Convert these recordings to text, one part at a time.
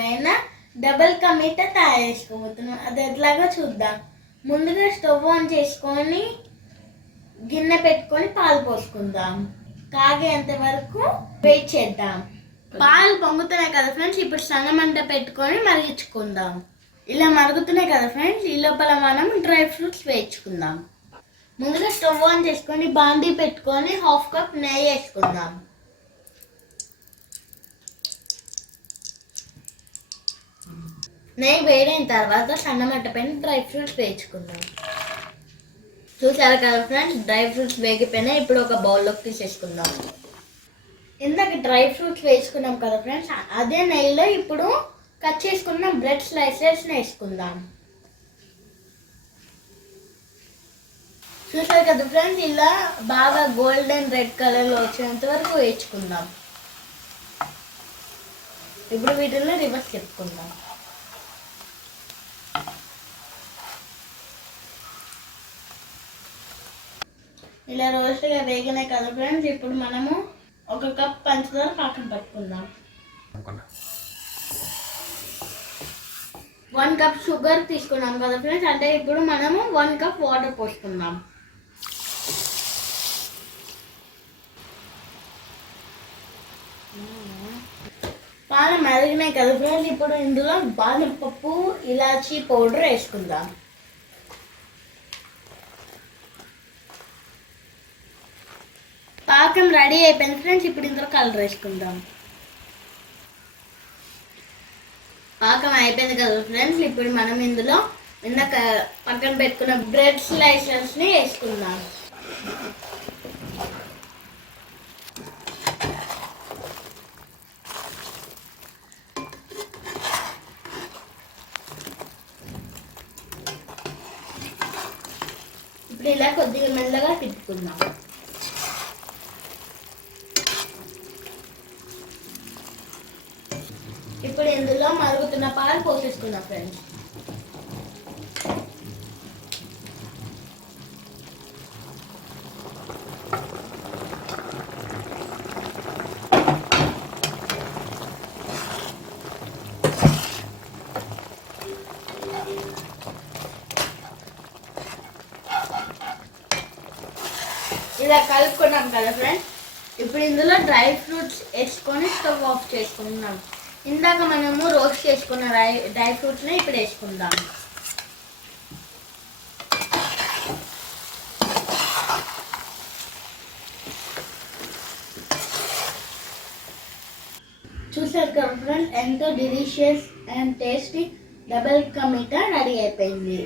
రుచికరమైన డబుల్ కా మీఠా తయారు చేసుకోబోతున్నాం. అది ఎట్లాగో చూద్దాం. ముందుగా స్టవ్ ఆన్ చేసుకొని గిన్నె పెట్టుకొని పాలు పోసుకుందాం. కాగేంత వరకు వెయిట్ చేద్దాం. పాలు పొంగుతున్నాయి కదా ఫ్రెండ్స్, ఇప్పుడు సన్నమంట పెట్టుకొని మరిగించుకుందాం. ఇలా మరుగుతున్నాయి కదా ఫ్రెండ్స్, ఈ లోపల మనం డ్రై ఫ్రూట్స్ వేయించుకుందాం. ముందుగా స్టవ్ ఆన్ చేసుకొని బాండీ పెట్టుకొని 1/2 కప్ నెయ్యి వేసుకుందాం. నెయ్యి వేడైన తర్వాత సన్నమంట పైన డ్రై ఫ్రూట్స్ వేయించుకుందాం. చూసారు కదా ఫ్రెండ్స్, డ్రై ఫ్రూట్స్ వేగిపోయినాయి. ఇప్పుడు ఒక బౌల్లోకి తీసేసుకుందాం. ఇందాక డ్రై ఫ్రూట్స్ వేసుకున్నాం కదా ఫ్రెండ్స్, అదే నెయ్యిలో ఇప్పుడు కట్ చేసుకున్న బ్రెడ్ స్లైసెస్ వేసుకుందాం. చూసారు కదా ఫ్రెండ్స్, ఇలా బాగా గోల్డెన్ రెడ్ కలర్లో వచ్చేంత వరకు వేయించుకుందాం. ఇప్పుడు వీటిని రివర్స్ చెప్పుకుందాం. ఇలా రోస్ట్గా వేగినాయి కదా ఫ్రెండ్స్, ఇప్పుడు మనము 1 కప్ పంచదార పాకం పట్టుకుందాం. 1 కప్ షుగర్ తీసుకున్నాం కదా ఫ్రెండ్స్, అంటే ఇప్పుడు మనము 1 కప్ వాటర్ పోసుకుందాం. పాలు మరిగినాయి కదా ఫ్రెండ్స్, ఇప్పుడు ఇందులో బాదం పప్పు ఇలాచీ పౌడర్ వేసుకుందాం. పాకం రెడీ అయిపోయింది ఫ్రెండ్స్, ఇప్పుడు ఇందులో కలర్ వేసుకుందాం. పాకం అయిపోయింది కదా ఫ్రెండ్స్, ఇప్పుడు మనం ఇందులో ఇందాక పక్కన పెట్టుకున్న బ్రెడ్ స్లైసెస్ని వేసుకుందాం. ఇప్పుడు ఇలా కొద్దిగా మెల్లగా తిప్పుకుందాం. ఇప్పుడు ఇందులో మరుగుతున్న పాలు పోసేసుకుందాం ఫ్రెండ్స్. ఇలా కలుపుకున్నాం కదా ఫ్రెండ్స్, ఇప్పుడు ఇందులో డ్రై ఫ్రూట్స్ వేసుకొని స్టవ్ ఆఫ్ చేసుకుందాం. ఇందాక మనము రోస్ట్ చేసుకున్న డ్రై ఫ్రూట్స్ని ఇప్పుడు వేసుకుందాం. చూసారు కదా ఫ్రెండ్స్, ఎంతో delicious and tasty double ka meetha ready అయిపోయింది.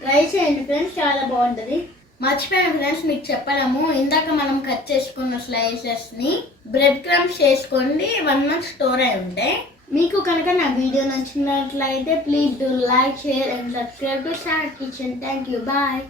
ట్రై చేయండి ఫ్రెండ్స్, చాలా బాగుంటుంది. మర్చిపోయాను ఫ్రెండ్స్ మీకు చెప్పడము, ఇందాక మనం కట్ చేసుకున్న స్లైసెస్ని బ్రెడ్ క్రమ్స్ చేసుకోండి, 1 month స్టోర్ అయి ఉంటాయి. మీకు కనుక నా వీడియో నచ్చినట్లయితే please do like, share and subscribe to SAHAS kitchen. Thank you, bye.